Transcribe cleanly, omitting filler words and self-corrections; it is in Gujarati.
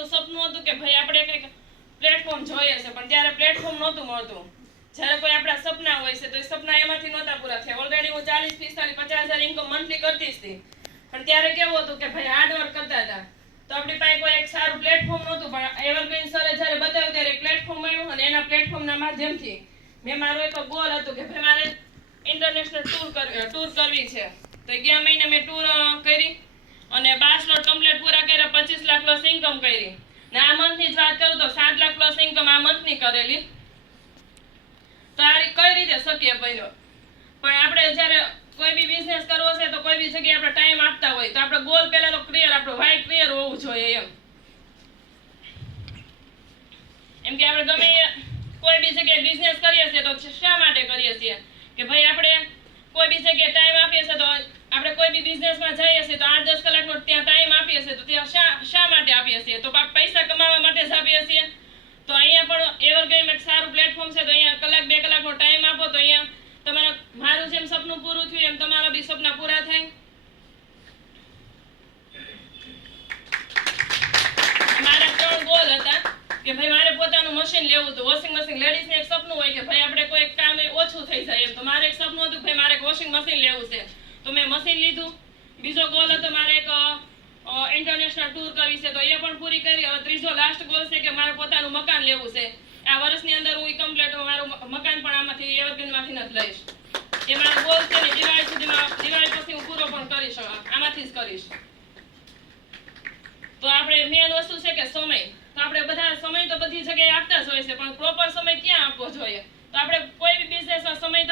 આપણું સપનું હતું કે ભાઈ આપણે કંઈક પ્લેટફોર્મ જોઈએ છે, પણ ત્યારે પ્લેટફોર્મ નહોતું મળતું. જ્યારે કોઈ આપણા સપના હોય છે તો એ સપના એમાંથી નહોતા પૂરા થયા. ઓલરેડી હું 40, 45, 50,000 ઇન્કમ મંથલી કરતી હતી, પણ ત્યારે કેવું હતું કે ભાઈ હાર્ડ વર્ક કરતા હતા તો આપણી પાસે કોઈ એક સારું પ્લેટફોર્મ નહોતું. પણ એવરગ્રીન સરે જ્યારે બતાવ્યું ત્યારે એક પ્લેટફોર્મ મળ્યું, અને એના પ્લેટફોર્મના માધ્યમથી મેં મારો એક ગોલ હતું કે ભાઈ મારે ઇન્ટરનેશનલ ટૂર કરવી છે. તો ગયા મહિને મેં ટૂર કરી અને 12 સ્લોટ કમ્પ્લીટ પૂરા કર્યા, 25 લાખ પ્લસ ઇન્કમ કરી. ને આ મંથની જ વાત કરું તો 7 લાખ પ્લસ ઇન્કમ આ મંથની કરેલી. તો આ કઈ રીતે શક્ય બન્યો? પણ આપણે જ્યારે કોઈ બી બિઝનેસ કરવો છે તો કોઈ બી જગ્યાએ આપણે ટાઈમ આપતા હોય તો આપણે ગોલ પહેલા તો ક્લિયર, આપણો વાય ક્લિયર હોવું જોઈએ. એમ કે આપણે ગમે કોઈ બી જગ્યાએ બિઝનેસ કરીએ છીએ તો શા માટે કરીએ છીએ કે ભાઈ આપણે કોઈ બી જગ્યાએ ટાઈમ આપીએ છીએ તો આપણે કોઈ બી બિઝનેસમાં જઈએ છીએ તો 8-10 કલાકનો ત્યાં ટાઈમ આપીએ છીએ તો ત્યાં શા માટે આપીએ છીએ? તો પૈસા કમાવા માટે જ આપીએ છીએ. તો અહીંયા પણ એવરગ્રીન એક સારું પ્લેટફોર્મ છે. તો અહીંયા 1-2 કલાકનો ટાઈમ આપો તો અહીંયા તમારા મારું જેમ સપનું પૂરું થયું એમ તમારા બી સપના પૂરા થાય. મારા 3 ગોલ હતા કે ભાઈ મારે પોતાનું મશીન લેવું હતું, વોશિંગ મશીન. લેડીઝને એક સપનું હોય કે ભાઈ આપણે કોઈ કામ ઓછું થઈ જાય એમ. તો મારે એક સપનું હતું ભાઈ મારે એક વોશિંગ મશીન લેવું છે, તો મેં મશીન લીધું. બીજો ગોલ હતો મારે એક ઇન્ટરનેશનલ ટૂર કરવી છે, તો એ પણ પૂરી કરી. હવે ત્રીજો લાસ્ટ ગોલ છે કે મારે પોતાનું મકાન લેવું છે. આ વર્ષની અંદર હું કમ્પ્લીટ મારું મકાન પણ આમાંથી એવરગ્રીનમાંથી જ લઈશ. એ મારો ગોલ છે ને દિવાળી સુધીમાં, દિવાળી પછી હું પૂરો પણ કરીશ, આમાંથી જ કરીશ. તો આપણે મેન વસ્તુ છે કે સમય. તો આપણે બધા સમય તો બધી જગ્યાએ આપતા જ હોય છે, પણ પ્રોપર સમય ક્યાં આપવો જોઈએ? તો આપણે કોઈ બી બિઝનેસમાં સમય